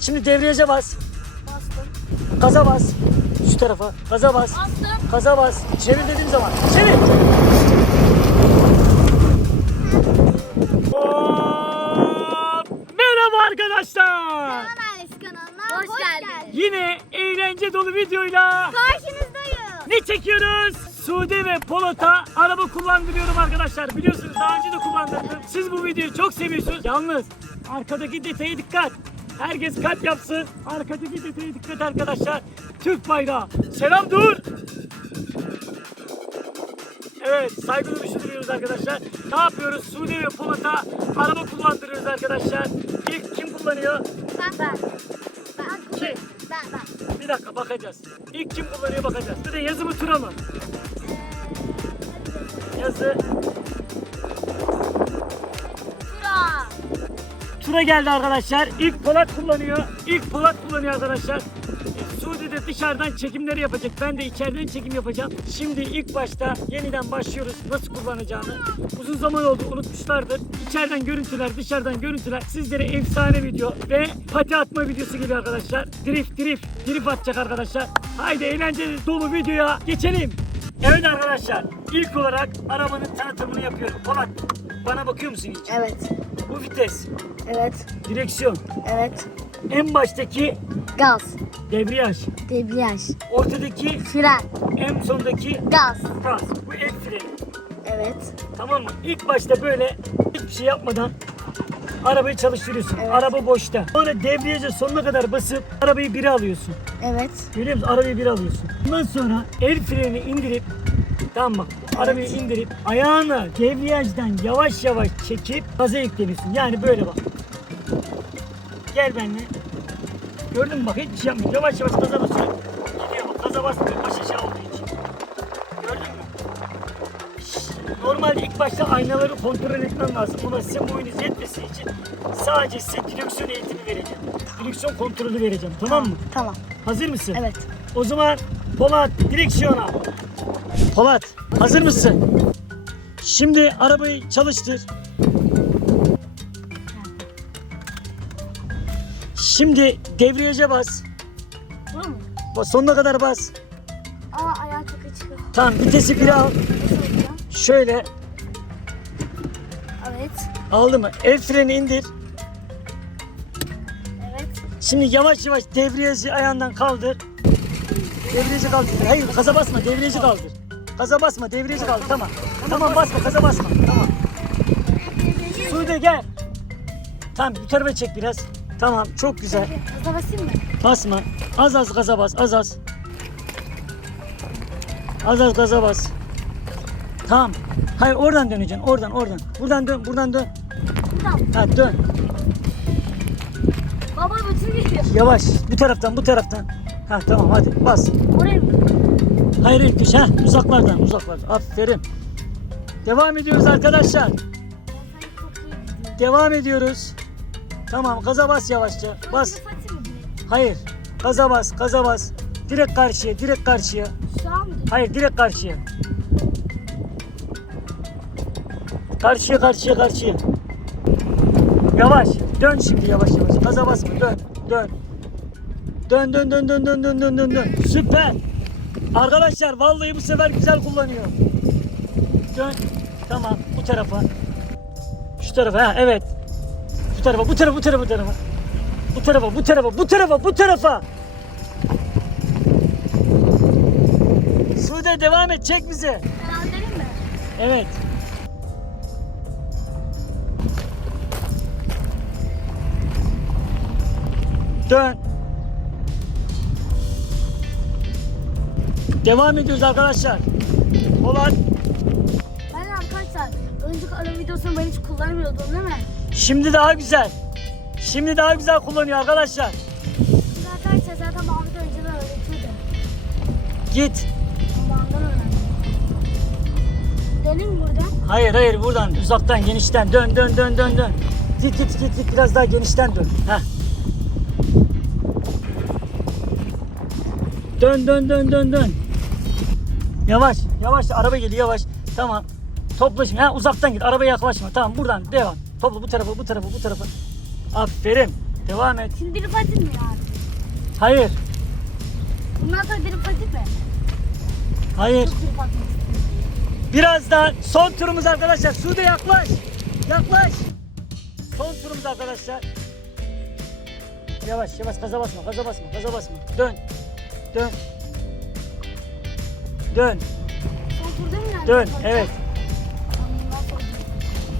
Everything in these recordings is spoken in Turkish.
Şimdi debriyaja bas. Bastım. Gaza bas. Şu tarafa. Gaza bas. Bastım. Gaza bas. Çevir dediğim zaman. Çevir. Merhaba arkadaşlar. Kanalına hoş, geldiniz. Yine eğlence dolu videoyla Karşınızdayız. ne çekiyoruz? Sude ve Polat'a araba kullandırıyorum arkadaşlar. Biliyorsunuz daha önce de kullandırdım. Siz bu videoyu çok seviyorsunuz. Yalnız arkadaki detaya dikkat. Herkes kalp yapsın. Arkadaki detaya dikkat arkadaşlar. Türk bayrağı. Selam dur. Evet saygı duruşu duruyoruz arkadaşlar. Ne yapıyoruz? Sude ve Polat'a araba kullandırıyoruz arkadaşlar. İlk kim kullanıyor? Ben ben. Ben. Kim? Ben ben. Bir dakika bakacağız. İlk kim kullanıyor bakacağız. Bir de yazı mı tura mı? Yazı. Tura geldi arkadaşlar. İlk Polat kullanıyor. İlk Polat kullanıyor arkadaşlar. Suudi de dışarıdan çekimleri yapacak. Ben de içeriden çekim yapacağım. Şimdi ilk başta yeniden başlıyoruz. Nasıl kullanacağını. Uzun zaman oldu unutmuşlardır. İçeriden görüntüler, dışarıdan görüntüler. Sizlere efsane video ve pati atma videosu geliyor arkadaşlar. Drift, drift, drift atacak arkadaşlar. Haydi eğlenceli dolu videoya geçelim. Evet arkadaşlar. ilk olarak arabanın tanıtımını yapıyorum. Polat bana bakıyor musun hiç? Evet. Bu vites, Evet. direksiyon, Evet. en baştaki Gaz. debriyaj, Debriyaj. ortadaki Fren. en sondaki Gaz. gaz. Bu el freni. Evet. Tamam mı? İlk başta böyle hiçbir şey yapmadan arabayı çalıştırıyorsun. Evet. Araba boşta. Sonra debriyaja sonuna kadar basıp arabayı biri alıyorsun. Evet. Görüyor musun? Arabayı bir alıyorsun. Ondan sonra el frenini indirip tamam bak arabayı indirip ayağını debriyajdan yavaş yavaş çekip gaza yükleniyorsun. Yani böyle bak. Gel benimle. Gördün mü bak hiçbir şey yapmıyor. Yavaş yavaş gaza basıyor. Gidiyor bak gaza basmıyor. Baş aşağı olduğu için. Gördün mü? Normalde ilk başta aynaları kontrol etmem lazım. Buna sizin boyunuz yetmesi için sadece size direksiyon eğitimi vereceğim. Direksiyon kontrolü vereceğim. Tamam mı? Tamam. Hazır mısın? Evet. O zaman Polat direksiyona. Polat hazır mısın? Şimdi arabayı çalıştır. Şimdi debriyaja bas. Var mı? Bas, Sonuna kadar bas. Aa ayağı çok açık. Tamam vitesi bir al. Şöyle Evet. aldı mı? El freni indir. Evet. Şimdi yavaş yavaş debriyajı ayağından kaldır. Debriyajı kaldır. Hayır gaza basma debriyajı kaldır. Gaza basma debriyajı kaldır tamam. Tamam basma gaza basma. Tamam. Sude gel. Tamam bu tarafa çek biraz. Tamam çok güzel. Gaza basayım mı? Basma. Az az gaza bas az az. Az az gaza bas. Tamam. Hayır oradan döneceksin. Oradan oradan. Buradan dön buradan dön. Buradan. Ha dön. Baba bütün gidiyor. Yavaş. Bu taraftan bu taraftan. Ha tamam hadi bas. Oraya mı? Hayır ilk iş ha. Uzaklardan uzaklardan. Aferin. Devam ediyoruz arkadaşlar. Devam ediyoruz. Tamam gaza bas yavaşça. Bas. Hayır. Gaza bas gaza bas. Direkt karşıya direkt karşıya. Hayır direkt karşıya. Karşıya karşıya karşıya. Yavaş. Dön şimdi yavaş yavaş. Gaza basma dön. Dön. Dön dön dön dön dön dön dön dön. Süper. Arkadaşlar vallahi bu sefer güzel kullanıyor. Dön. Tamam bu tarafa. Şu tarafa ha evet. Bu tarafa bu tarafa bu tarafa bu tarafa. Bu tarafa bu tarafa bu tarafa bu tarafa. Sude devam et çek bizi. Öldüreyim mi? Evet. Dön. Devam ediyoruz arkadaşlar. Olan Ben arkadaşlar önceki araba videosunu ben hiç kullanmıyordum değil mi? şimdi daha güzel. Şimdi daha güzel kullanıyor arkadaşlar. Biz arkadaşlar zaten Mahmut önceden öğretiyordu. Git. Babamdan öğrendim. Mi buradan? Hayır hayır buradan uzaktan genişten dön dön dön dön dön. Git git git git biraz daha genişten dön. Heh. Dön dön dön dön dön. Yavaş yavaş araba geliyor yavaş. Tamam. Topla şimdi. Ha, uzaktan git arabaya yaklaşma. Tamam buradan devam. Topla bu tarafa bu tarafa bu tarafa. Aferin. Devam et. Şimdi diri patik mi abi? Hayır. Bundan sonra diri patik mi? Hayır. Çok patik. Birazdan son turumuz arkadaşlar. Sude yaklaş. Yaklaş. Son turumuz arkadaşlar. Yavaş yavaş gaza basma gaza basma gaza basma. Dön. Dön. Dön. Dön. Evet.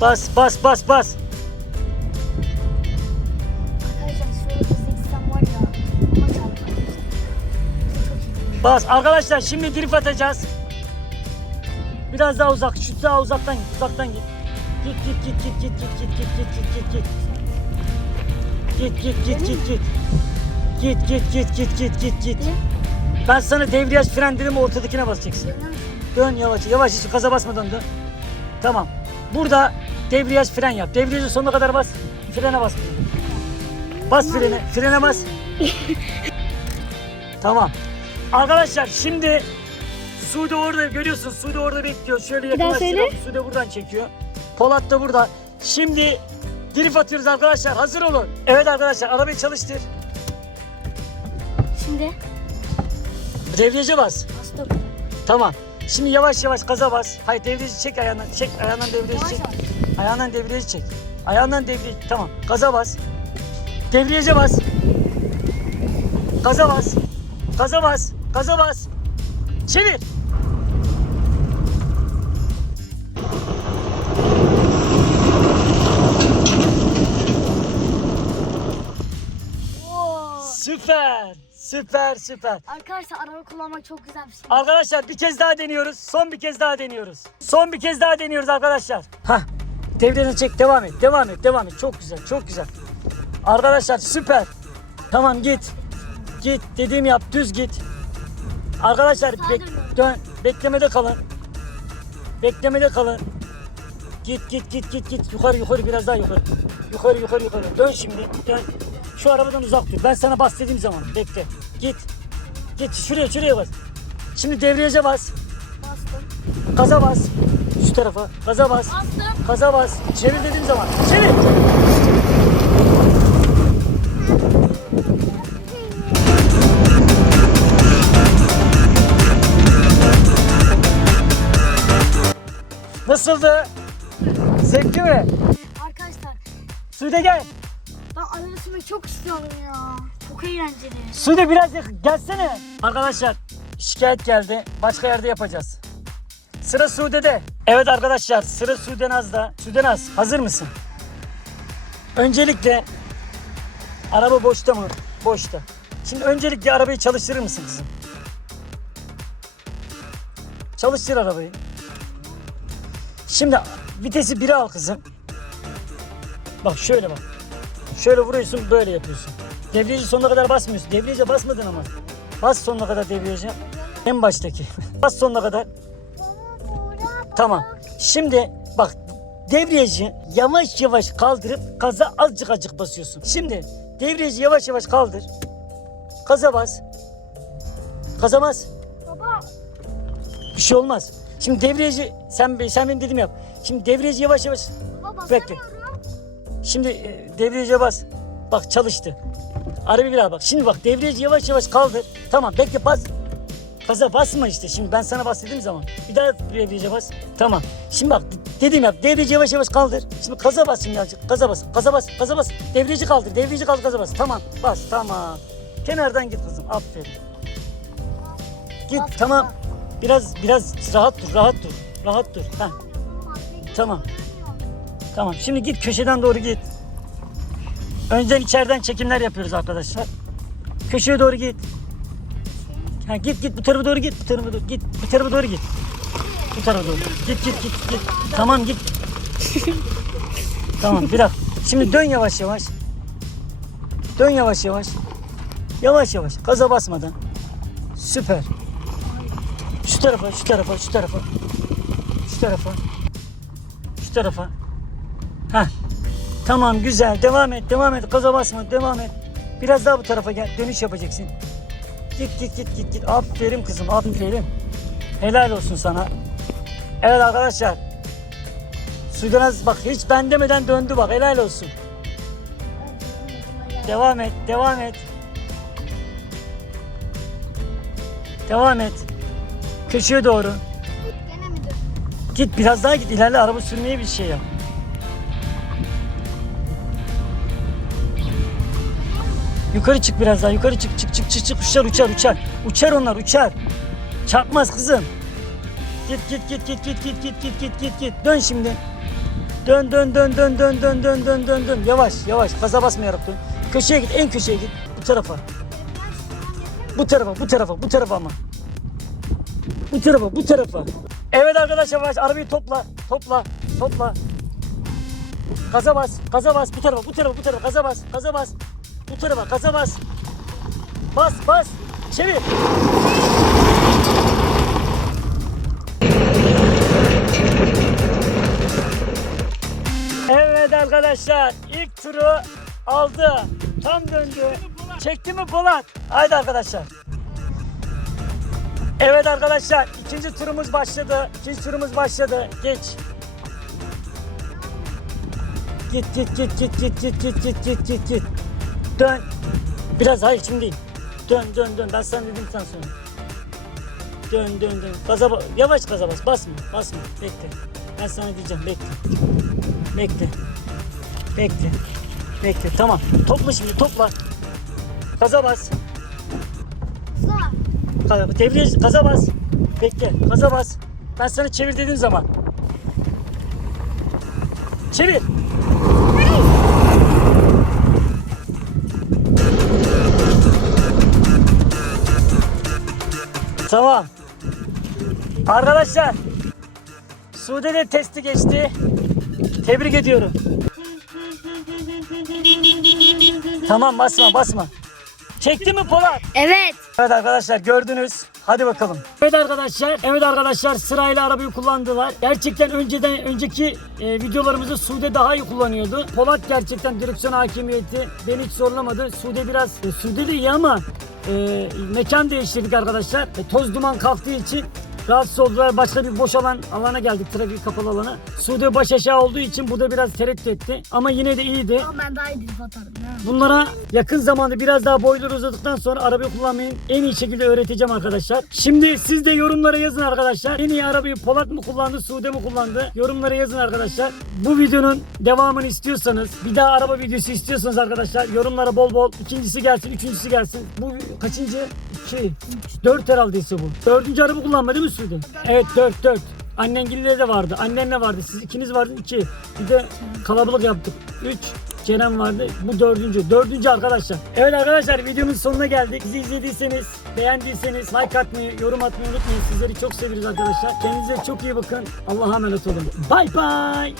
Bas bas bas bas. Bas. Arkadaşlar şimdi drift atacağız. Biraz daha uzak. Şu daha uzaktan git. Uzaktan git. Git git git git git git git git git git git git. Git git git git git. Git git git git git git. Ben sana devriyaj fren dedim ortadakine basacaksın. Dön yavaş yavaş hiç gaza basmadan dön. Tamam. Burada debriyaj fren yap. Debriyajı sonuna kadar bas. Frene bas. Bas frene. Frene bas. tamam. Arkadaşlar şimdi Sude orada görüyorsun. Sude orada bekliyor. Şöyle yakınlaştıralım. Sude buradan çekiyor. Polat da burada. Şimdi drift atıyoruz arkadaşlar. Hazır olun. Evet arkadaşlar arabayı çalıştır. Şimdi Debriyaja bas. bastım. Tamam. Şimdi yavaş yavaş gaza bas. Hayır devreci çek ayağından. Çek ayağından devreci Yavaş çek. Ayağından devreci çek. Ayağından devreci. Tamam. Gaza bas. Debriyaja bas. Gaza bas. Gaza bas. Gaza bas. Çevir. Süper. Süper süper. Arkadaşlar araba kullanmak çok güzel bir şey. Arkadaşlar bir kez daha deniyoruz. Son bir kez daha deniyoruz. Son bir kez daha deniyoruz arkadaşlar. Hah. Devreni çek. Devam et. Devam et. Devam et. Çok güzel. Çok güzel. Arkadaşlar süper. Tamam git. Git. Dediğimi yap. Düz git. Arkadaşlar Sağa bek- dönüyorum. dön. Beklemede kalın. Beklemede kalın. Git git git git git. Yukarı yukarı biraz daha yukarı. Yukarı yukarı yukarı. Dön şimdi. Dön. Şu arabadan uzak dur. Ben sana bas dediğim zaman. Bekle. Git. Git şuraya şuraya bas. Şimdi debriyaja bas. Bastım. Gaza bas. Şu tarafa. Gaza bas. Bastım. Gaza bas. Çevir dediğim zaman. Çevir. Nasıldı? Zevkli mi? Arkadaşlar Sude gel. ben araba sürmeyi çok istiyorum ya. Eğlenceli. Sude biraz yakın. Gelsene. Arkadaşlar şikayet geldi. Başka yerde yapacağız. Sıra Sude'de. Evet arkadaşlar sıra Sudenaz'da. Sudenaz hazır mısın? Öncelikle araba boşta mı? Boşta. Şimdi öncelikle arabayı çalıştırır mısın kızım? Çalıştır arabayı. Şimdi vitesi 1'e al kızım. Bak şöyle bak. Şöyle vuruyorsun böyle yapıyorsun. Debriyajı sonuna kadar basmıyorsun. Debriyaja basmadın ama. Bas sonuna kadar debriyaja. En baştaki. Bas sonuna kadar. Tamam. Şimdi bak debriyajı yavaş yavaş kaldırıp gaza azıcık azıcık basıyorsun. Şimdi debriyajı yavaş yavaş kaldır. Gaza bas. Gaza bas. Baba Bir şey olmaz. Şimdi debriyajı sen sen benim dediğimi yap. Şimdi debriyajı yavaş yavaş baba Bekle. Şimdi e, debriyaja bas. Bak çalıştı. Araba bir daha bak. Şimdi bak debriyajı yavaş yavaş kaldır. Tamam bekle bas. Gaza basma işte. Şimdi ben sana bas dediğim zaman. Bir daha debriyaja bas. Tamam. Şimdi bak dediğim yap. Debriyajı yavaş yavaş kaldır. Şimdi gaza bas şimdi azıcık. Gaza bas. Gaza bas. Gaza bas. Debriyajı kaldır. Debriyajı kaldır. Gaza bas. Tamam. Bas. Tamam. Kenardan git kızım. Aferin. Git. Bas, tamam. Biraz biraz rahat dur. Rahat dur. Rahat dur. Heh. Tamam. Tamam şimdi git köşeden doğru git. Önceden içeriden çekimler yapıyoruz arkadaşlar. Köşeye doğru git. Ha, git git bu tarafa doğru git. Bu tarafa doğru git. Bu tarafa doğru git. Bu tarafa doğru. Git git git git. Tamam git. tamam bir dakika. Şimdi dön yavaş yavaş. Dön yavaş yavaş. Yavaş yavaş. Gaza basmadan. Süper. Şu tarafa, şu tarafa, şu tarafa. Şu tarafa. Şu tarafa. Heh. Tamam güzel. Devam et. Devam et. Gaza basma. Devam et. Biraz daha bu tarafa gel. Dönüş yapacaksın. Git git git git git. Aferin kızım. Aferin. Helal olsun sana. Evet arkadaşlar. Sudanaz bak hiç ben demeden döndü bak. Helal olsun. Devam et. Devam et. Devam et. Köşeye doğru. Git biraz daha git. ilerle araba sürmeye bir şey yap. Yukarı çık biraz daha. Yukarı çık çık çık çık çık uçar uçar uçar. Uçar onlar uçar. Çarpmaz kızım. Git git git git git git git git git git git. Dön şimdi. Dön dön dön dön dön dön dön dön dön dön. Yavaş yavaş. Gaza basmayarak dön. Köşeye git. En köşeye git. Bu tarafa. Bu tarafa, bu tarafa, bu tarafa ama. Bu tarafa, bu tarafa. Evet arkadaşlar yavaş arabayı topla, topla, topla. Gaza bas, gaza bas. Bu tarafa, bu tarafa, bu tarafa. Gaza bas, gaza bas. Bu tarafa, gaza bas. Bas, bas. Çevir. Evet arkadaşlar ilk turu aldı. Tam döndü. Çekti mi Polat? Haydi arkadaşlar. Evet arkadaşlar ikinci turumuz başladı. İkinci turumuz başladı. Geç. Git git git git git git git git git git git. Dön. Biraz hayır şimdi değil. Dön dön dön. Ben sana dedim sen sonra. Dön dön dön. Gaza ba- yavaş gaza bas. Basma basma. Bekle. Ben sana diyeceğim bekle. Bekle. Bekle. Bekle. Tamam. Topla şimdi topla. Gaza bas. Sağ. Gaza, gaza bas. Bekle. Gaza bas. Ben sana çevir dediğim zaman. Çevir. Tamam. Arkadaşlar. Sude de testi geçti. Tebrik ediyorum. Tamam basma basma. Çekti mi Polat? Evet. Evet arkadaşlar gördünüz. Hadi bakalım. Evet arkadaşlar, evet arkadaşlar sırayla arabayı kullandılar. Gerçekten önceden önceki e, videolarımızı Sude daha iyi kullanıyordu. Polat gerçekten direksiyon hakimiyeti beni hiç zorlamadı. Sude biraz e, Sude de iyi ama e, mekan değiştirdik arkadaşlar. E, toz duman kalktığı için oldular. Başka bir boş alan alana geldik. Trafik kapalı alana. Sude baş aşağı olduğu için burada biraz tereddüt etti. Ama yine de iyiydi. Ama ben daha iyi drift atarım. ha. Bunlara yakın zamanda biraz daha boyları uzadıktan sonra arabayı kullanmayı en iyi şekilde öğreteceğim arkadaşlar. Şimdi siz de yorumlara yazın arkadaşlar. En iyi arabayı Polat mı kullandı, Sude mi kullandı? Yorumlara yazın arkadaşlar. Bu videonun devamını istiyorsanız, bir daha araba videosu istiyorsanız arkadaşlar yorumlara bol bol ikincisi gelsin, üçüncüsü gelsin. Bu kaçıncı? İki. Dört herhaldeyse bu. Dördüncü araba kullanma değil mi Sude? Evet dört dört. Annengilleri de vardı. Annenle vardı. Siz ikiniz vardı. iki. Bir de kalabalık yaptık. Üç. Kerem vardı. Bu dördüncü. Dördüncü arkadaşlar. Evet arkadaşlar videonun sonuna geldik. Bizi izlediyseniz, beğendiyseniz like atmayı, yorum atmayı unutmayın. Sizleri çok seviyoruz arkadaşlar. Kendinize çok iyi bakın. Allah'a emanet olun. Bye bye.